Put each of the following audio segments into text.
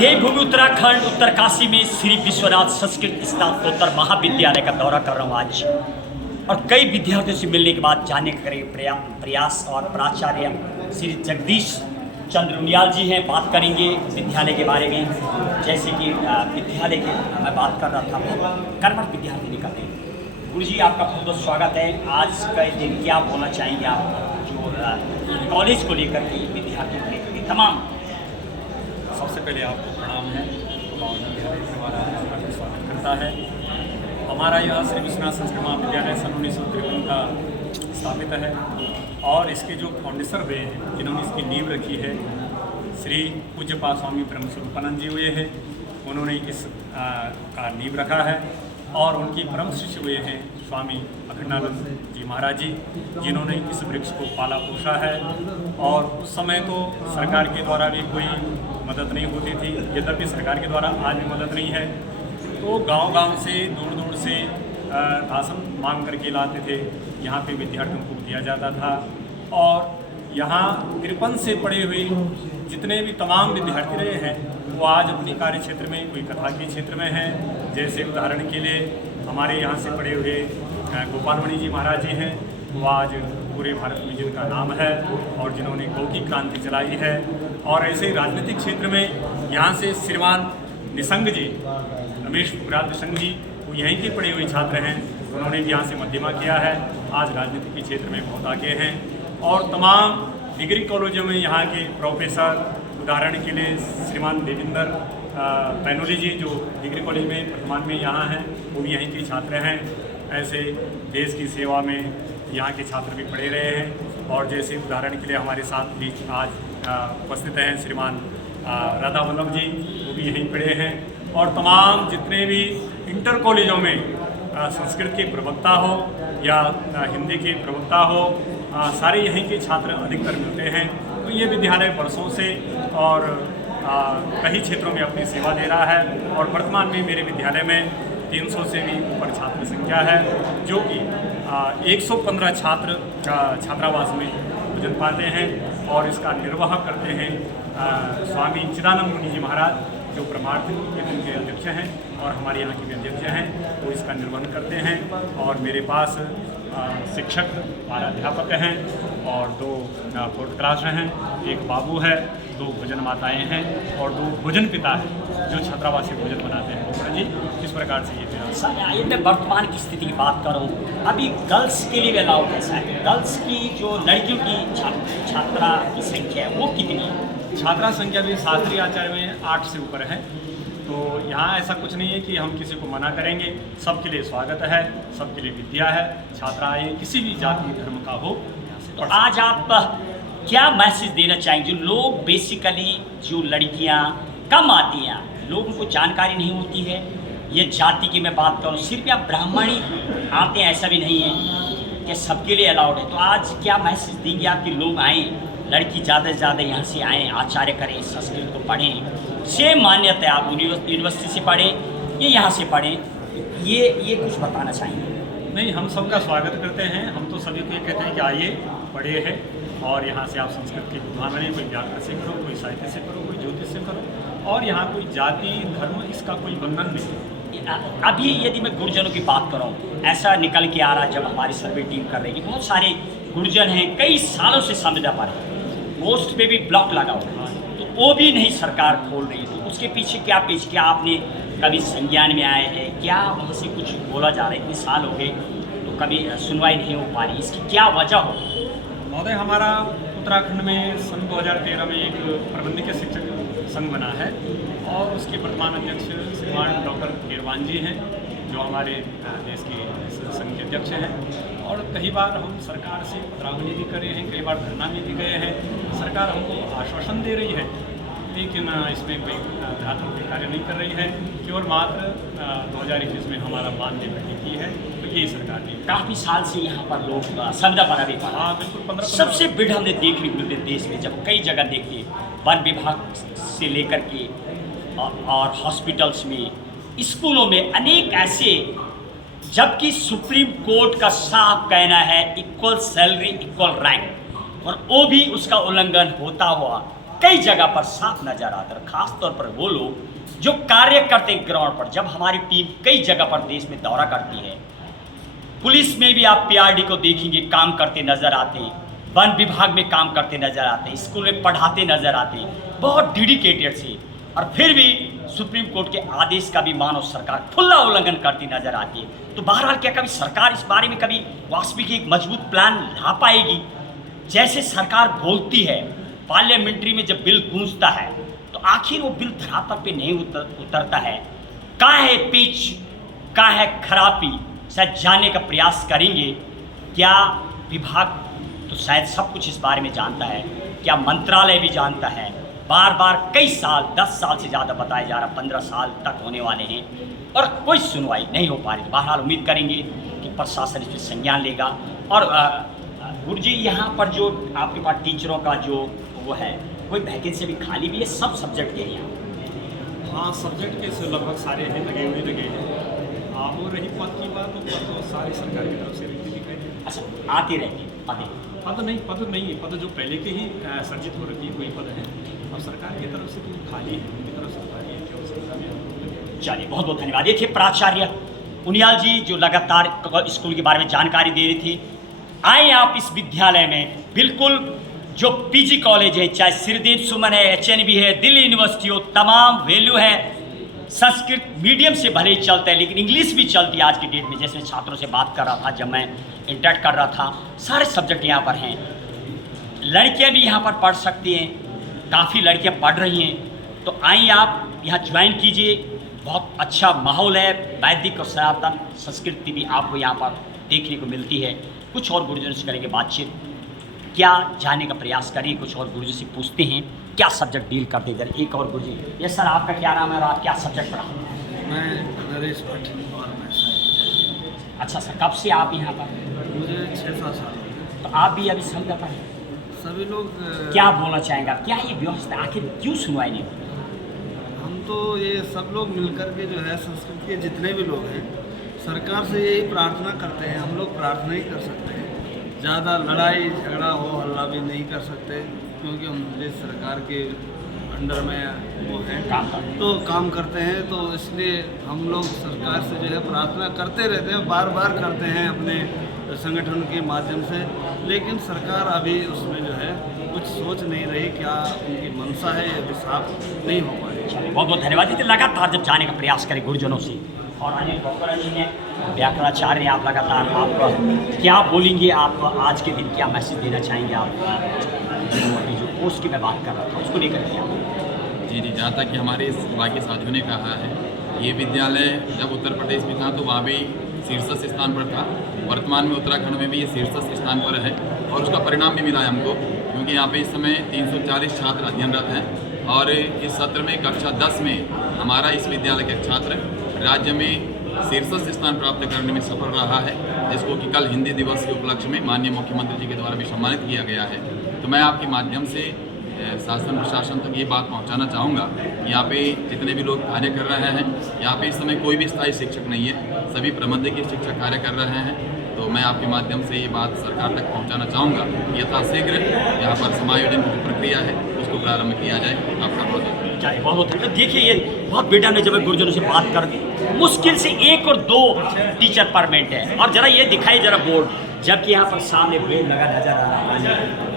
देवभूमि उत्तराखंड उत्तरकाशी में श्री विश्वनाथ संस्कृत स्नातकोत्तर महाविद्यालय का दौरा कर रहा हूँ आज, और कई विद्यार्थियों से मिलने के बाद जानने का करेंगे प्रयास। और प्राचार्य श्री जगदीश चंद्र उनियाल जी हैं, बात करेंगे विद्यालय के बारे में। जैसे कि विद्यालय के मैं बात कर रहा था, कर्मठ विद्यार्थी निकलते हैं। गुरु जी, आपका बहुत बहुत स्वागत है। आज का दिन क्या बोलना चाहेंगे आप जो कॉलेज को लेकर के, विद्यार्थियों को लेकर के तमाम? सबसे पहले आपको प्रणाम है और हमारा हार्दिक स्वागत करता है। हमारा यह श्री विश्वनाथ संस्कृत महाविद्यालय सन 1953 का स्थापित है, और इसके जो फाउंडेसर हुए हैं, जिन्होंने इसकी नींव रखी है, श्री पूज्यपाद स्वामी ब्रह्मस्वरूपानंद जी हुए हैं। उन्होंने इस का नींव रखा है, और उनकी परम शिष्य हुए हैं स्वामी अखंडानंद जी महाराज जी, जिन्होंने इस वृक्ष को पाला पोषा है। और उस समय तो सरकार के द्वारा भी कोई मदद नहीं होती थी, यद्यपि सरकार के द्वारा आज भी मदद नहीं है। तो गांव-गांव से, दूर दूर से राशन मांग करके लाते थे, यहाँ पे विद्यार्थियों को दिया जाता था। और यहाँ 53 से पढ़े हुए जितने भी तमाम विद्यार्थी रहे हैं, वो आज अपनी कार्य क्षेत्र में, कोई कथा के क्षेत्र में हैं। जैसे उदाहरण के लिए हमारे यहाँ से पढ़े हुए गोपालमणि जी महाराज जी हैं, वो आज पूरे भारत में जिनका नाम है और जिन्होंने गौ की क्रांति चलाई है। और ऐसे ही राजनीतिक क्षेत्र में यहाँ से श्रीमान निसंग जी, रमेश पुखराज निसंग जी, वो यहीं के पढ़े हुए छात्र हैं। उन्होंने भी यहाँ से मध्यमा किया है, आज राजनीति के क्षेत्र में बहुत आगे हैं। और तमाम डिग्री कॉलेजों में यहाँ के प्रोफेसर, उदाहरण के लिए श्रीमान देवेंद्र पैनोली जी, जो डिग्री कॉलेज में वर्तमान में यहाँ हैं, वो भी यहीं के छात्र हैं। ऐसे देश की सेवा में यहाँ के छात्र भी पढ़े रहे हैं। और जैसे उदाहरण के लिए हमारे साथ भी आज उपस्थित हैं श्रीमान राधा वल्लभ जी, वो भी यहीं पढ़े हैं। और तमाम जितने भी इंटर कॉलेजों में संस्कृत के प्रवक्ता हो या हिंदी के प्रवक्ता हो, सारे यहीं के छात्र अधिकतर मिलते हैं। तो ये विद्यालय वर्षों से और कई क्षेत्रों में अपनी सेवा दे रहा है। और वर्तमान में मेरे विद्यालय में 300 से भी ऊपर छात्र संख्या है, जो कि 115 छात्र छात्रावास में भोजन पाते हैं। और इसका निर्वाह करते हैं स्वामी चिदानंद मुनि जी महाराज, जो परमार्थ केंद्र के अध्यक्ष हैं और हमारे यहाँ के भी अध्यक्ष हैं, वो इसका निर्वहन करते हैं। और मेरे पास शिक्षक अध्यापक हैं और 2 फोर्थ क्लास हैं, एक बाबू है, 2 भोजन माताएं हैं और 2 भोजन पिता हैं, जो छात्रावासी भोजन बनाते हैं। तो जी, इस प्रकार से ये सर, मैं वर्तमान की स्थिति की बात करूँ, अभी गर्ल्स के लिए अलाउ कैसा है? गर्ल्स की जो लड़कियों की छात्रा की संख्या है, वो कितनी है? छात्रा संख्या भी शास्त्रीय आचार्य में 8 से ऊपर है। तो यहाँ ऐसा कुछ नहीं है कि हम किसी को मना करेंगे, सबके लिए स्वागत है, सबके लिए विद्या है। छात्राएँ किसी भी जाति धर्म का हो, यहाँ से। तो आज आप क्या मैसेज देना चाहेंगे? जो लोग बेसिकली, जो लड़कियाँ कम आती हैं, लोगों को जानकारी नहीं होती है, ये जाति की मैं बात करूँ, सिर्फ या ब्राह्मण ही आते हैं ऐसा भी नहीं है कि सबके लिए अलाउड है। तो आज क्या मैसेज देंगे आप कि लोग आएँ, लड़की ज़्यादा से ज़्यादा यहाँ से आएँ, आचार्य करें, संस्कृत को पढ़ें, सेम मान्यता है, आप यूनिवर्सिटी से पढ़ें या यहाँ से पढ़ें, ये कुछ बताना चाहिए? नहीं, हम सबका स्वागत करते हैं। हम तो सभी को ये कहते हैं कि आइए, पढ़े हैं, और यहाँ से आप संस्कृत के विद्वान बने। कोई व्याकरण से करो, कोई साहित्य से करो, कोई ज्योतिष से करो। और यहाँ कोई जाति धर्म इसका कोई बंधन नहीं। अभी यदि मैं गुरुजनों की बात करूँ, ऐसा निकल के आ रहा, जब हमारी सर्वे टीम कर रही है, बहुत सारे गुरुजन हैं, कई सालों से संविदा पढ़ रहे हैं, पोस्ट पे भी ब्लॉक लगा हुआ है, तो वो भी नहीं सरकार खोल रही। तो उसके पीछे क्या क्या आपने कभी संज्ञान में आए हैं? क्या वहाँ से कुछ बोला जा रहा है? इतने साल हो गए तो कभी सुनवाई नहीं हो पा रही, इसकी क्या वजह हो? महोदय, हमारा उत्तराखंड में सन 2013 में एक प्रबंधकीय शिक्षक संघ बना है, और उसके वर्तमान अध्यक्ष श्रीमान डॉक्टर गिरवान जी हैं, जो हमारे देश के संघ के अध्यक्ष हैं। और कई बार हम सरकार से पत्रावली भी करे हैं, कई बार धरना में भी गए हैं। सरकार हमको आश्वासन दे रही है, लेकिन इसमें कोई ध्यानात्मक कार्य नहीं कर रही है। केवल मात्र 2021 में हमारा बांध निर्णय की है, तो यही सरकार ने। काफ़ी साल से यहाँ पर लोग संविदा पढ़ा भी पड़ा। हाँ, बिल्कुल। 15 सबसे बड़ा हमने देखने को मिलते देश में, जब कई जगह देखिए, वन विभाग से लेकर के और हॉस्पिटल्स में, स्कूलों में, अनेक ऐसे, जबकि सुप्रीम कोर्ट का साफ कहना है इक्वल सैलरी इक्वल रैंक, और वो भी उसका उल्लंघन होता हुआ कई जगह पर साफ नजर आता है। खासतौर पर वो लोग जो कार्य करते हैं ग्राउंड पर। जब हमारी टीम कई जगह पर देश में दौरा करती है, पुलिस में भी आप पीआरडी को देखेंगे काम करते नजर आते हैं, वन विभाग में काम करते नजर आते हैं, स्कूल में पढ़ाते नजर आते हैं, बहुत डेडिकेटेड से। और फिर भी सुप्रीम कोर्ट के आदेश का भी मानव सरकार खुला उल्लंघन करती नजर आती है। तो बहरहाल क्या कभी सरकार इस बारे में कभी वास्तविक एक मजबूत प्लान ला पाएगी? जैसे सरकार बोलती है, पार्लियामेंट्री में जब बिल गूंजता है तो आखिर वो बिल धरातल पे नहीं उतरता है। कहाँ है पिच, कहाँ है खराबी, शायद जानने का प्रयास करेंगे। क्या विभाग तो शायद सब कुछ इस बारे में जानता है, क्या मंत्रालय भी जानता है? बार बार कई साल, 10 साल से ज़्यादा बताया जा रहा, 15 साल तक होने वाले हैं और कोई सुनवाई नहीं हो पा रही। तो बहरहाल उम्मीद करेंगे कि प्रशासन इस पर संज्ञान लेगा। और गुरु जी, यहाँ पर जो आपके पास टीचरों का जो वो है, कोई वैकेंसी भी खाली भी है? सब सब्जेक्ट के हैं यहाँ? हाँ, सब्जेक्ट के लगभग सारे हैं, लगे हैं। वो रही पद की बात, तो सारी सरकार की तरफ से रहती दिखाई दे। अच्छा, आते रहेंगे पद नहीं, पद जो पहले के ही सर्जित हो रखी है वही पद है। और सरकार की तरफ से तो खाली है, उनकी तरफ से खाली है, क्या उसका। चलिए, बहुत बहुत धन्यवाद। ये थे प्राचार्य उनियाल जी जो लगातार स्कूल के बारे में जानकारी दे रही थी। आए आप इस विद्यालय में, बिल्कुल जो पीजी कॉलेज है, चाहे श्रीदेव सुमन है, एचएनबी है, दिल्ली यूनिवर्सिटी हो, तमाम वैल्यू है। संस्कृत मीडियम से भले ही चलता है लेकिन इंग्लिश भी चलती है आज की डेट में। जैसे मैं छात्रों से बात कर रहा था, जब मैं इंटरेक्ट कर रहा था, सारे सब्जेक्ट यहाँ पर हैं। लड़कियाँ भी यहाँ पर पढ़ सकती हैं, काफ़ी लड़कियाँ पढ़ रही हैं। तो आइए आप यहाँ ज्वाइन कीजिए, बहुत अच्छा माहौल है। वैदिक और सनातन संस्कृति भी आपको यहाँ पर देखने को मिलती है। कुछ और गुरुजनों से करेंगे बातचीत, क्या जानने का प्रयास करिए, कुछ और गुरुजी से पूछते हैं क्या सब्जेक्ट डील करते इधर। एक और गुरुजी, ये सर आपका क्या नाम है और आप क्या सब्जेक्ट पढ़ा? मैं नरेश भट्ट और मैं अच्छा सर, कब से आप यहाँ पर? मुझे 6-7 साल। तो आप भी अभी समझ पाए, सभी लोग क्या बोलना चाहेंगे आप? क्या ये व्यवस्था आखिर क्यों सुनवाई नहीं होती? हम तो ये सब लोग मिलकर के जो है संस्कृत के जितने भी लोग हैं सरकार से यही प्रार्थना करते हैं। हम लोग प्रार्थना ही कर सकते हैं, ज़्यादा लड़ाई झगड़ा हो हल्ला भी नहीं कर सकते, क्योंकि हम देश सरकार के अंडर में वो हैं, तो काम करते हैं। तो इसलिए हम लोग सरकार से जो है प्रार्थना करते रहते हैं, बार बार करते हैं अपने संगठन के माध्यम से। लेकिन सरकार अभी उसमें जो है कुछ सोच नहीं रही, क्या उनकी मंशा है ये भी साफ नहीं हो पा रही। बहुत बहुत धन्यवाद। ये लगातार जब जाने का प्रयास करें गुरुजनों से। और अनिल डॉक्टर जी हैं, व्याकरणाचार्य हैं, आप लगातार आप क्या बोलेंगे? आप आज के दिन क्या मैसेज देना चाहेंगे? आप जो पोस्ट की मैं बात कर रहा था उसको लेकर के आप। जी, जहाँ तक कि हमारे इस बाकी साथियों ने कहा है, ये विद्यालय जब उत्तर प्रदेश में था तो वहाँ भी शीर्षस्थ स्थान पर था। वर्तमान में उत्तराखंड में भी ये शीर्षस्थ स्थान पर है और उसका परिणाम भी मिला है हमको, क्योंकि यहाँ पे इस समय 340 छात्र अध्ययनरत हैं। और इस सत्र में कक्षा 10 में हमारा इस विद्यालय के छात्र राज्य में शीर्षस्थ स्थान प्राप्त करने में सफल रहा है, जिसको कि कल हिंदी दिवस के उपलक्ष्य में माननीय मुख्यमंत्री जी के द्वारा भी सम्मानित किया गया है। तो मैं आपके माध्यम से शासन प्रशासन तक ये बात पहुंचाना चाहूँगा कि यहाँ पे जितने भी लोग कार्य कर रहे हैं, यहाँ पे इस समय कोई भी स्थायी शिक्षक नहीं है, सभी प्रबंधकीय शिक्षक कार्य कर रहे हैं। तो मैं आपके माध्यम से ये बात सरकार तक पहुँचाना चाहूँगा कि यथाशीघ्र यहाँ पर समायोजन की जो प्रक्रिया है उसको प्रारंभ किया जाए। आपका बहुत बहुत धन्यवाद। देखिए, ये बहुत बेटा ने जब मैं गुरुजनों से बात कर दी, मुश्किल से 1 और 2 टीचर परमानेंट है। और जरा ये दिखाई जरा बोर्ड, जबकि यहाँ पर सामने बोर्ड लगा नजर आ रहा है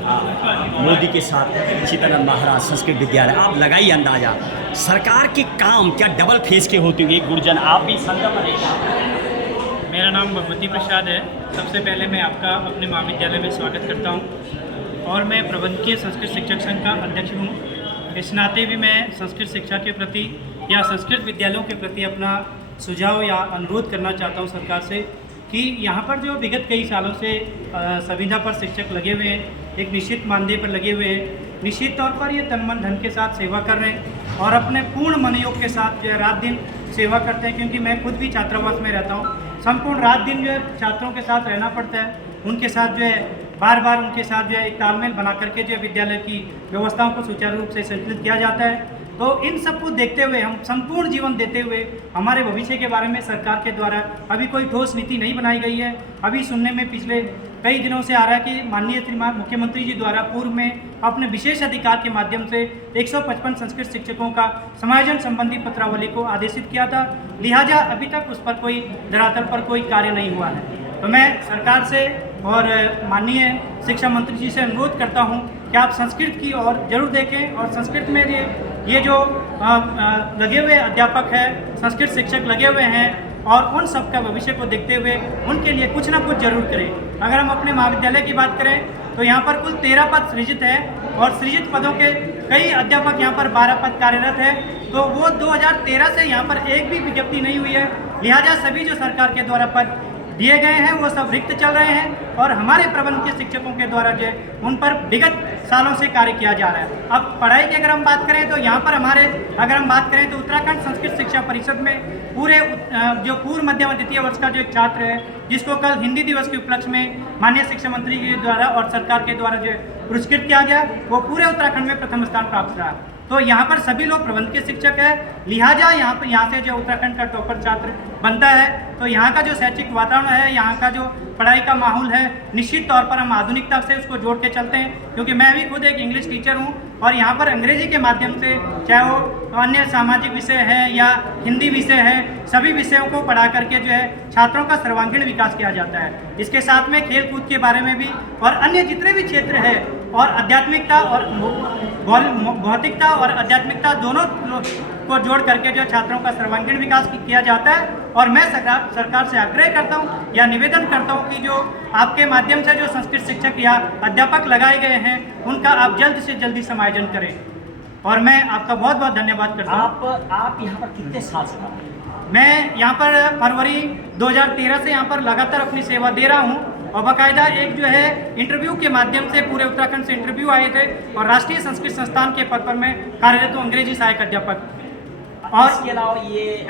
मोदी के साथ चित्तरंजन महाराज संस्कृत विद्यालय। आप लगाइए अंदाजा सरकार के काम क्या डबल फेस के होते हुए। गुरुजन आप भी संदर्भ में। मेरा नाम भगवती प्रसाद है। सबसे पहले मैं आपका अपने महाविद्यालय में स्वागत करता हूँ और मैं प्रबंधकीय संस्कृत शिक्षक संघ का अध्यक्ष हूँ। इस नाते भी मैं संस्कृत शिक्षा के प्रति या संस्कृत विद्यालयों के प्रति अपना सुझाव या अनुरोध करना चाहता हूँ सरकार से कि यहाँ पर जो विगत कई सालों से संविदा पर शिक्षक लगे हुए हैं, एक निश्चित मानदेय पर लगे हुए हैं, निश्चित तौर पर ये तन मन धन के साथ सेवा कर रहे हैं और अपने पूर्ण मनोयोग के साथ जो है रात दिन सेवा करते हैं। क्योंकि मैं खुद भी छात्रावास में रहता हूँ, संपूर्ण रात दिन जो है छात्रों के साथ रहना पड़ता है, उनके साथ जो है बार बार उनके साथ जो है एक तालमेल बना करके जो विद्यालय की व्यवस्थाओं को सुचारू रूप से संचालित किया जाता है। तो तो इन सब को देखते हुए हम संपूर्ण जीवन देते हुए हमारे भविष्य के बारे में सरकार के द्वारा अभी कोई ठोस नीति नहीं बनाई गई है। अभी सुनने में पिछले कई दिनों से आ रहा है कि माननीय श्रीमान मुख्यमंत्री जी द्वारा पूर्व में अपने विशेष अधिकार के माध्यम से 155 संस्कृत शिक्षकों का समायोजन संबंधी पत्रावली को आदेशित किया था, लिहाजा अभी तक उस पर कोई धरातल पर कोई कार्य नहीं हुआ है। तो मैं सरकार से और माननीय शिक्षा मंत्री जी से अनुरोध करता हूं कि आप संस्कृत की ओर जरूर देखें और संस्कृत में ये जो लगे हुए अध्यापक हैं, संस्कृत शिक्षक लगे हुए हैं और उन सब का भविष्य को देखते हुए उनके लिए कुछ ना कुछ जरूर करें। अगर हम अपने महाविद्यालय की बात करें तो यहाँ पर कुल 13 पद सृजित है और सृजित पदों के कई अध्यापक यहाँ पर 12 पद कार्यरत है, तो वो 2013 से यहाँ पर एक भी विज्ञप्ति नहीं हुई है, लिहाजा सभी जो सरकार के द्वारा पद दिए गए हैं वो सब रिक्त चल रहे हैं और हमारे प्रबंधकीय शिक्षकों के द्वारा जो है उन पर विगत सालों से कार्य किया जा रहा है। अब पढ़ाई की अगर हम बात करें तो यहाँ पर अगर हम बात करें तो उत्तराखंड संस्कृत शिक्षा परिषद में पूरे जो पूर्व मध्यम और द्वितीय वर्ष का जो एक छात्र है जिसको कल हिंदी दिवस के उपलक्ष्य में माननीय शिक्षा मंत्री के द्वारा और सरकार के द्वारा जो पुरस्कृत किया गया, वो पूरे उत्तराखंड में प्रथम स्थान प्राप्त रहा। तो यहाँ पर सभी लोग प्रबंधकीय शिक्षक है, लिहाजा यहाँ से जो उत्तराखंड का टॉपर छात्र बनता है तो यहाँ का जो शैक्षिक वातावरण है, यहाँ का जो पढ़ाई का माहौल है, निश्चित तौर पर हम आधुनिकता से उसको जोड़ के चलते हैं, क्योंकि मैं भी खुद एक इंग्लिश टीचर हूँ और यहाँ पर अंग्रेजी के माध्यम से चाहे वो अन्य सामाजिक विषय है या हिंदी विषय है, सभी विषयों को पढ़ा करके जो है छात्रों का सर्वांगीण विकास किया जाता है। इसके साथ में खेल कूद के बारे में भी और अन्य जितने भी क्षेत्र है और आध्यात्मिकता और भौतिकता और आध्यात्मिकता दोनों को जोड़ करके जो छात्रों का सर्वांगीण विकास किया जाता है। और मैं सरकार से आग्रह करता हूं या निवेदन करता हूं कि जो आपके माध्यम से जो संस्कृत शिक्षक या अध्यापक लगाए गए हैं उनका आप जल्द से जल्दी समायोजन करें। और मैं आपका बहुत बहुत धन्यवाद करता हूँ। आप यहाँ पर कितने साल से हैं? मैं यहाँ पर फरवरी 2013 से यहाँ पर लगातार अपनी सेवा दे रहा हूँ और बाकायदा एक जो है इंटरव्यू के माध्यम से पूरे उत्तराखंड से इंटरव्यू आए थे और राष्ट्रीय संस्कृत संस्थान के पद पर मैं कार्यरत हूँ, अंग्रेजी सहायक अध्यापक। और इसके अलावा ये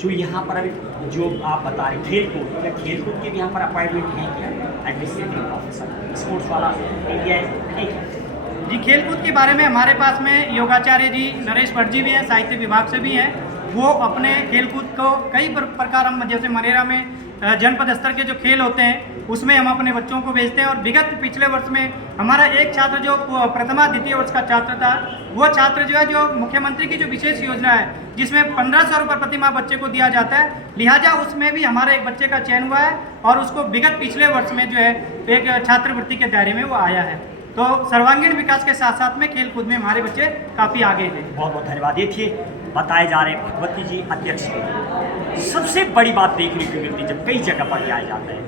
जो यहाँ पर अभी जो आप बता रहे खेलकूद के भी यहाँ पर अपॉइंटमेंट नहीं किया एडमिनिस्ट्रेटिव ऑफिसर स्पोर्ट्स वाला इंडिया ठीक है जी। खेलकूद के बारे में हमारे पास में योगाचार्य जी नरेश भट्ट जी भी हैं, साहित्य विभाग से भी हैं, वो अपने खेलकूद को कई प्रकार हम जैसे मनेरा में जनपद स्तर के जो खेल होते हैं उसमें हम अपने बच्चों को भेजते हैं। और विगत पिछले वर्ष में हमारा एक छात्र जो प्रथमा द्वितीय वर्ष का छात्र था, वो छात्र जो है जो मुख्यमंत्री की जो विशेष योजना है जिसमें 1500 रुपये प्रति माह बच्चे को दिया जाता है, लिहाजा उसमें भी हमारे एक बच्चे का चयन हुआ है और उसको विगत पिछले वर्ष में जो है एक छात्रवृत्ति के दायरे में वो आया है। तो सर्वांगीण विकास के साथ साथ में खेल कूद में हमारे बच्चे काफ़ी आगे हैं। बहुत बहुत धन्यवाद। ये थे बताए जा रहे भगवती जी अध्यक्ष के सबसे बड़ी बात देखने को मिलती है जब कई जगह पर जाया जाता है,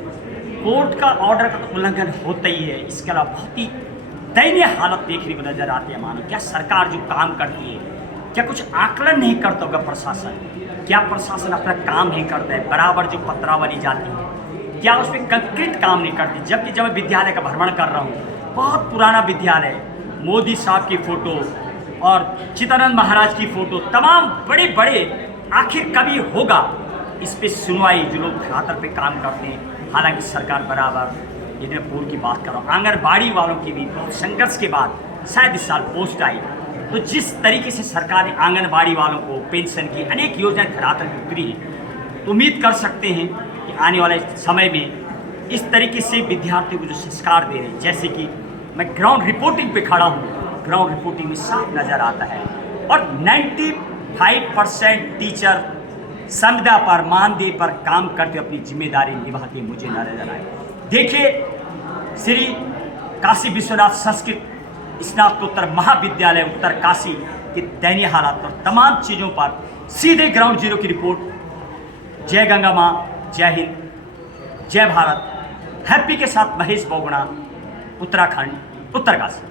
कोर्ट का ऑर्डर का तो उल्लंघन होता ही है, इसके अलावा बहुत ही दयनीय हालत देखने को नजर आती है। मानो क्या सरकार जो काम करती है क्या कुछ आकलन नहीं करता होगा प्रशासन? क्या प्रशासन अपना काम नहीं करता है? बराबर जो पत्रावली जाती है क्या उसमें कंक्रीट काम नहीं करती? जबकि जब मैं विद्यालय का भ्रमण कर रहा हूँ, बहुत पुराना विद्यालय, मोदी साहब की फ़ोटो और चित्तानंद महाराज की फ़ोटो, तमाम बड़े बड़े, आखिर कभी होगा इस पे सुनवाई जो लोग धरातल पे काम करते हैं। हालांकि सरकार बराबर इन्हें पूर्व की बात कर रहा हूँ, आंगनबाड़ी वालों की भी बहुत संघर्ष के बाद शायद इस साल पोस्ट आई, तो जिस तरीके से सरकार ने आंगनबाड़ी वालों को पेंशन की अनेक योजनाएं धरातल पर उतरी हैं, तो उम्मीद कर सकते हैं कि आने वाले समय में इस तरीके से विद्यार्थियों को जो संस्कार दे रहे हैं, जैसे कि मैं ग्राउंड रिपोर्टिंग पे खड़ा हूँ, ग्राउंड रिपोर्टिंग में साफ नज़र आता है और 95% टीचर संविदा पर मानदेय पर काम करते अपनी जिम्मेदारी निभाते मुझे नजर आए। देखिए श्री काशी विश्वनाथ संस्कृत स्नातकोत्तर महाविद्यालय उत्तर काशी के दयनीय हालात पर तमाम चीज़ों पर सीधे ग्राउंड जीरो की रिपोर्ट। जय गंगा माँ, जय हिंद, जय भारत। हैप्पी के साथ महेश बोगड़ा, उत्तराखंड, उत्तर काशी।